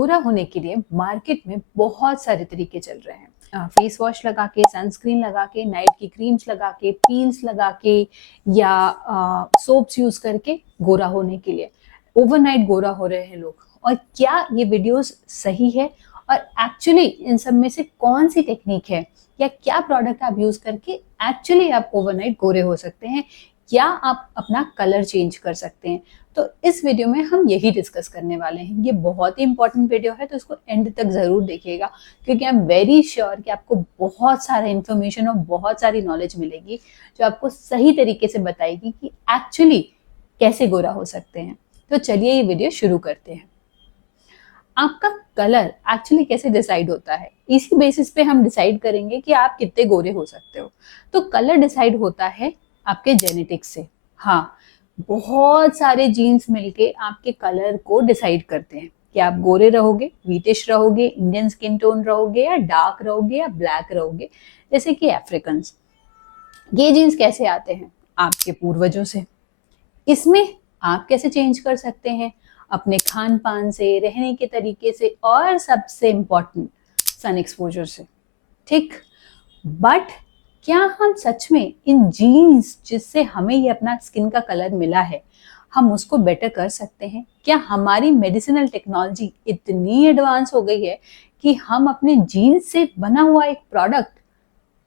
गोरा होने के लिए मार्केट में बहुत सारे तरीके चल रहे हैं। फेस वॉश लगा के, सनस्क्रीन लगा के, नाइट की क्रीम्स लगा के, पील्स लगा के या सोप्स यूज करके गोरा होने के लिए ओवरनाइट गोरा हो रहे हैं लोग। और क्या ये वीडियोस सही है? और एक्चुअली इन सब में से कौन सी टेक्निक है या क्या प्रोडक्ट आप यूज करके एक्चुअली आप ओवरनाइट गोरे हो सकते हैं, क्या आप अपना कलर चेंज कर सकते हैं? तो इस वीडियो में हम यही डिस्कस करने वाले हैं। ये बहुत ही इंपॉर्टेंट वीडियो है, तो इसको एंड तक जरूर देखिएगा, क्योंकि आई एम वेरी श्योर कि आपको बहुत सारा इन्फॉर्मेशन और बहुत सारी नॉलेज मिलेगी जो आपको सही तरीके से बताएगी कि एक्चुअली कैसे गोरा हो सकते हैं। तो चलिए ये वीडियो शुरू करते हैं। आपका कलर एक्चुअली कैसे डिसाइड होता है, इसी बेसिस पे हम डिसाइड करेंगे कि आप कितने गोरे हो सकते हो। तो कलर डिसाइड होता है आपके जेनेटिक्स से। हाँ, बहुत सारे जीन्स मिलके आपके कलर को डिसाइड करते हैं कि आप गोरे रहोगे, व्हीटिश रहोगे, इंडियन स्किन टोन रहोगे, या डार्क रहोगे, या ब्लैक रहोगे, जैसे कि अफ्रीकन। ये जीन्स कैसे आते हैं? आपके पूर्वजों से। इसमें आप कैसे चेंज कर सकते हैं? अपने खान पान से, रहने के तरीके से, और सबसे इम्पोर्टेंट सन एक्सपोजर से। ठीक, बट क्या हम सच में इन जीन्स जिससे हमें ये अपना स्किन का कलर मिला है, हम उसको बेटर कर सकते हैं? क्या हमारी मेडिसिनल टेक्नोलॉजी इतनी एडवांस हो गई है कि हम अपने जीन्स से बना हुआ एक प्रोडक्ट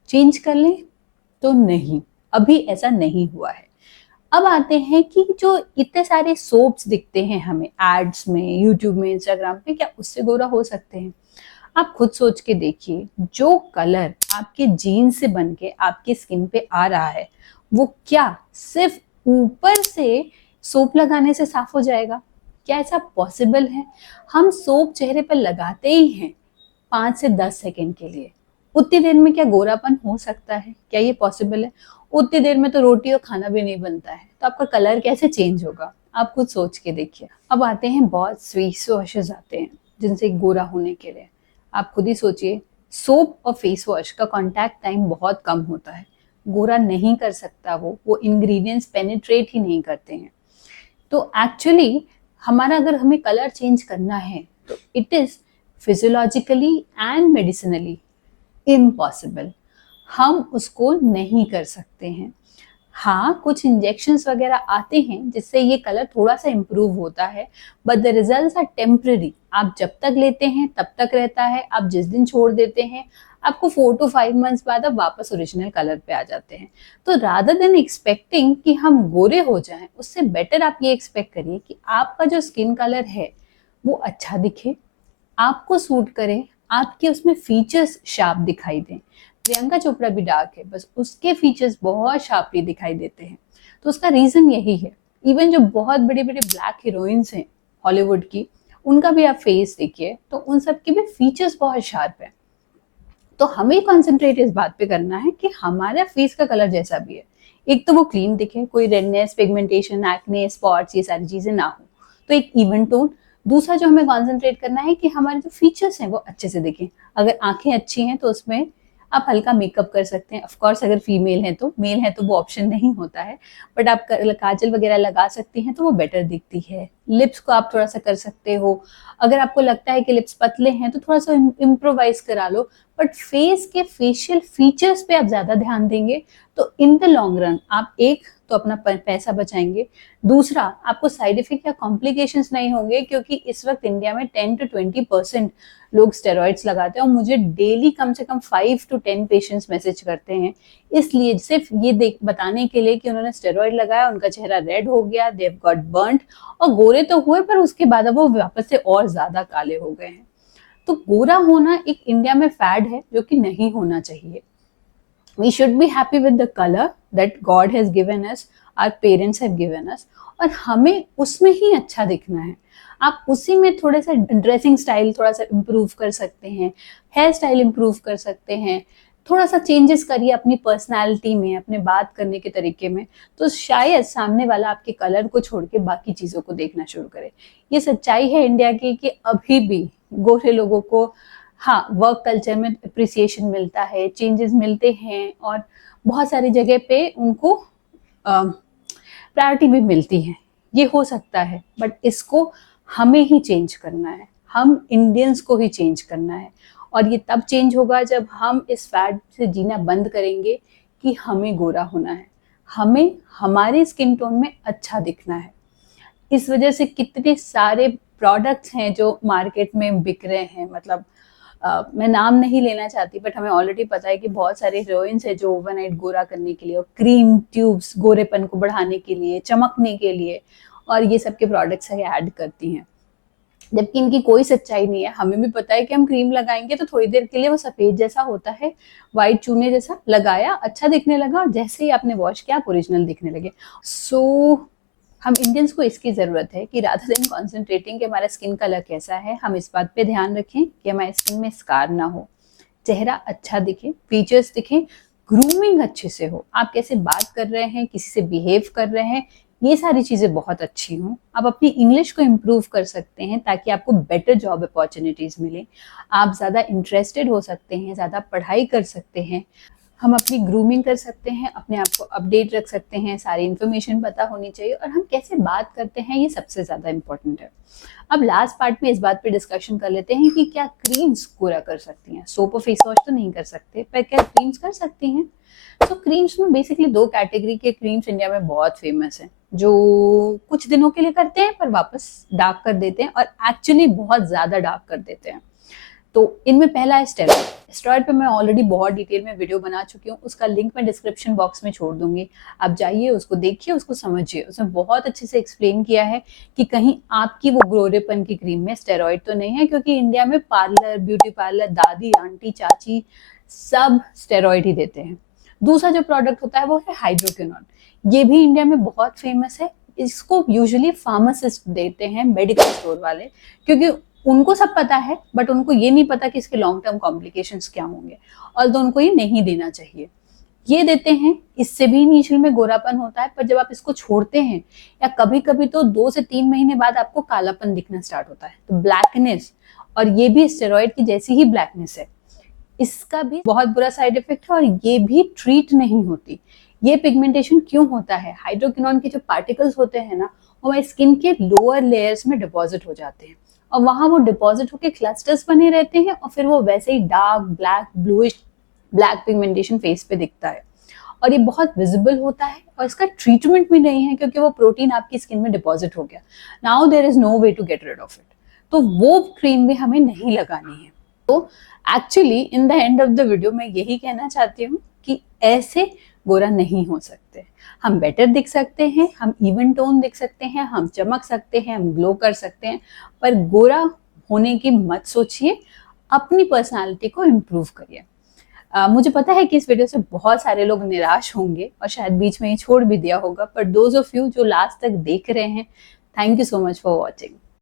चेंज कर लें? तो नहीं, अभी ऐसा नहीं हुआ है। अब आते हैं कि जो इतने सारे सोप्स दिखते हैं हमें एड्स में, यूट्यूब में, इंस्टाग्राम पे, क्या उससे गोरा हो सकते हैं? आप खुद सोच के देखिए, जो कलर आपके जीन्स से बन के आपकी स्किन पे आ रहा है, वो क्या सिर्फ ऊपर से सोप लगाने से साफ हो जाएगा? क्या ऐसा पॉसिबल है? हम सोप चेहरे पर लगाते ही हैं 5 से 10 सेकेंड के लिए। उतनी देर में क्या गोरापन हो सकता है? क्या ये पॉसिबल है? उतनी देर में तो रोटी और खाना भी नहीं बनता है, तो आपका कलर कैसे चेंज होगा? आप खुद सोच के देखिए। अब आते हैं, बहुत फेस वॉशेस आते हैं जिनसे गोरा होने के लिए। आप खुद ही सोचिए, सोप और फेस वॉश का कांटेक्ट टाइम बहुत कम होता है, गोरा नहीं कर सकता वो इंग्रेडिएंट्स पेनिट्रेट ही नहीं करते हैं। तो एक्चुअली हमारा, अगर हमें कलर चेंज करना है, तो it is physiologically and medicinally impossible. हम उसको नहीं कर सकते हैं। हाँ, कुछ इंजेक्शंस वगैरह आते हैं जिससे ये कलर थोड़ा सा इम्प्रूव होता है, but the results are temporary. आप जब तक लेते हैं तब तक रहता है, आप जिस दिन छोड़ देते हैं, आपको 4 to 5 मंथ्स बाद आप वापस ओरिजिनल कलर पे आ जाते हैं। तो रादर देन एक्सपेक्टिंग कि हम गोरे हो जाएं, उससे बेटर आप ये एक्सपेक्ट करिए कि आपका जो स्किन कलर है वो अच्छा दिखे, आपको सूट करे, आपके उसमें फीचर्स शार्प दिखाई दें। प्रियंका चोपड़ा भी डार्क है, बस उसके फीचर्स बहुत शार्पली दिखाई देते हैं। तो उसका रीजन यही है। इवन जो बहुत बड़े बड़े ब्लैक हीरोइंस हैं हॉलीवुड की, उनका भी आप फेस देखिए तो उन सब के भी फीचर्स बहुत शार्प है। तो हमें कंसंट्रेट इस बात पे करना है कि हमारा फेस का कलर जैसा भी है, एक तो वो क्लीन दिखे, कोई रेडनेस, पिगमेंटेशन, एक्ने, स्पॉट्स, ये सारी चीजें ना हो, तो एक इवन टोन। दूसरा जो हमें कंसंट्रेट करना है कि हमारे जो फीचर्स हैं वो अच्छे से दिखें। अगर आंखें अच्छी हैं तो उसमें आप हल्का मेकअप कर सकते हैं। ऑफ कोर्स अगर फीमेल है तो, मेल है तो वो ऑप्शन नहीं होता है, बट आप काजल वगैरह लगा सकती हैं तो वो बेटर दिखती है। लिप्स को आप थोड़ा सा कर सकते हो। अगर आपको लगता है कि लिप्स पतले हैं तो थोड़ा सा इम्प्रोवाइज करा लो, बट फेस के फेशियल फीचर्स पे आप ज्यादा ध्यान देंगे तो इन द लॉन्ग रन आप एक तो अपना पैसा बचाएंगे, दूसरा आपको साइड इफेक्ट या कॉम्प्लिकेशंस नहीं होंगे, क्योंकि इस वक्त इंडिया में 10 to 20% लोग स्टेरॉइड्स लगाते हैं और मुझे डेली कम से कम 5 to 10 पेशेंट्स मैसेज करते हैं, इसलिए सिर्फ ये देख बताने के लिए कि उन्होंने स्टेरॉइड लगाया, उनका चेहरा रेड हो गया, दे हैव गॉट बर्न्ड, और गोरे तो हुए पर उसके बाद अब वो वापस से और ज्यादा काले हो गए हैं। तो गोरा होना एक इंडिया में फैड है जो कि नहीं होना चाहिए। We should be happy with the color that God has given us, our parents have given us, और हमें उसमें ही अच्छा दिखना है। आप उसी में थोड़े सा ड्रेसिंग स्टाइल थोड़ा सा इम्प्रूव कर सकते हैं, हेयर स्टाइल इम्प्रूव कर सकते हैं, थोड़ा सा चेंजेस करिए अपनी पर्सनालिटी में, अपने बात करने के तरीके में, तो शायद सामने वाला आपके कलर को छोड़ के बाकी चीजों को देखना शुरू करे। ये सच्चाई है इंडिया की कि अभी भी गोरे लोगों को, हाँ, वर्क कल्चर में अप्रिसिएशन मिलता है, चेंजेस मिलते हैं, और बहुत सारी जगह पे उनको प्रायोरिटी भी मिलती है। ये हो सकता है, बट इसको हमें ही चेंज करना है, हम इंडियंस को ही चेंज करना है, और ये तब चेंज होगा जब हम इस फैट से जीना बंद करेंगे कि हमें गोरा होना है, हमें हमारे स्किन टोन में अच्छा दिखना है। इस वजह से कितने सारे प्रोडक्ट्स हैं जो मार्केट में बिक रहे हैं, मतलब मैं नाम नहीं लेना चाहती, बट हमें ऑलरेडी पता है कि बहुत सारे हीरोइंस है जो ओवरनाइट गोरा करने के लिए, और क्रीम ट्यूब्स गोरेपन को बढ़ाने के लिए, चमकने के लिए, और ये सब के प्रोडक्ट्स है ऐड करती हैं, जबकि इनकी कोई सच्चाई नहीं है। हमें भी पता है कि हम क्रीम लगाएंगे तो थोड़ी देर के लिए वो सफेद जैसा होता है, व्हाइट चूने जैसा, लगाया अच्छा दिखने लगा, और जैसे ही आपने वॉश किया आप ओरिजिनल दिखने लगे। सो हम इंडियंस को इसकी ज़रूरत है कि रादर देन कॉन्सेंट्रेटिंग कि हमारा स्किन कलर कैसा है, हम इस बात पे ध्यान रखें कि हमारे स्किन में स्कार ना हो, चेहरा अच्छा दिखे, फीचर्स दिखें, ग्रूमिंग अच्छे से हो, आप कैसे बात कर रहे हैं, किसी से बिहेव कर रहे हैं, ये सारी चीज़ें बहुत अच्छी हों। आप अपनी इंग्लिश को इम्प्रूव कर सकते हैं ताकि आपको बेटर जॉब अपॉर्चुनिटीज़ मिले, आप ज़्यादा इंटरेस्टेड हो सकते हैं, ज़्यादा पढ़ाई कर सकते हैं, हम अपनी ग्रूमिंग कर सकते हैं, अपने आप को अपडेट रख सकते हैं, सारी इन्फॉर्मेशन पता होनी चाहिए, और हम कैसे बात करते हैं ये सबसे ज़्यादा इम्पोर्टेंट है। अब लास्ट पार्ट में इस बात पे डिस्कशन कर लेते हैं कि क्या क्रीम्स गोरा कर सकती हैं। सोप और फेस वॉश तो नहीं कर सकते, पर क्या क्रीम्स कर सकती हैं? तो क्रीम्स में बेसिकली 2 कैटेगरी के क्रीम्स इंडिया में बहुत फेमस हैं, जो कुछ दिनों के लिए करते हैं पर वापस डार्क कर देते हैं, और एक्चुअली बहुत ज़्यादा डार्क कर देते हैं। तो इनमें पहला है स्टेरॉइड। स्टेरॉइड पे मैं ऑलरेडी बहुत डिटेल में वीडियो बना चुकी हूँ, उसका लिंक मैं डिस्क्रिप्शन बॉक्स में छोड़ दूंगी, आप जाइए उसको देखिए, उसको समझिए। उसमें बहुत अच्छे से एक्सप्लेन किया है कि कहीं आपकी वो गोरेपन की क्रीम में स्टेरॉइड तो नहीं है, क्योंकि इंडिया में पार्लर, ब्यूटी पार्लर, दादी, आंटी, चाची सब स्टेरॉइड ही देते हैं। दूसरा जो प्रोडक्ट होता है वो है हाइड्रोक्विनोन। ये भी इंडिया में बहुत फेमस है। इसको यूजुअली फार्मासिस्ट देते हैं, मेडिकल स्टोर वाले, क्योंकि उनको सब पता है, बट उनको ये नहीं पता कि इसके लॉन्ग टर्म कॉम्प्लिकेशंस क्या होंगे, और तो उनको ये नहीं देना चाहिए। ये देते हैं, इससे भी इनिशियल में गोरापन होता है, पर जब आप इसको छोड़ते हैं या कभी कभी तो 2 से 3 महीने बाद आपको कालापन दिखना स्टार्ट होता है, तो ब्लैकनेस, और ये भी स्टेरॉइड की जैसी ही ब्लैकनेस है, इसका भी बहुत बुरा साइड इफेक्ट है, और ये भी ट्रीट नहीं होती। ये पिगमेंटेशन क्यों होता है? हाइड्रोक्विनोन के जो पार्टिकल्स होते हैं ना, वो हमारे स्किन के लोअर लेयर्स में डिपॉजिट हो जाते हैं, और वहां वो डिपॉजिट होकर क्लस्टर्स बने रहते हैं, और फिर वो वैसे ही dark black bluish black pigmentation face पे दिखता है, और ये बहुत विजिबल होता है, और इसका ट्रीटमेंट भी नहीं है, क्योंकि वो प्रोटीन आपकी स्किन में डिपॉजिट हो गया। Now there is no way to get rid of it, तो वो क्रीम भी हमें नहीं लगानी है। तो actually in the end of the video मैं यही कहना चाहती हूँ कि ऐसे गोरा नहीं हो सकते। हम बेटर दिख सकते हैं, हम इवन टोन दिख सकते हैं, हम चमक सकते हैं, हम ग्लो कर सकते हैं, पर गोरा होने की मत सोचिए, अपनी पर्सनालिटी को इम्प्रूव करिए। मुझे पता है कि इस वीडियो से बहुत सारे लोग निराश होंगे और शायद बीच में ही छोड़ भी दिया होगा, पर दोज ऑफ यू जो लास्ट तक देख रहे हैं, thank you so much for watching.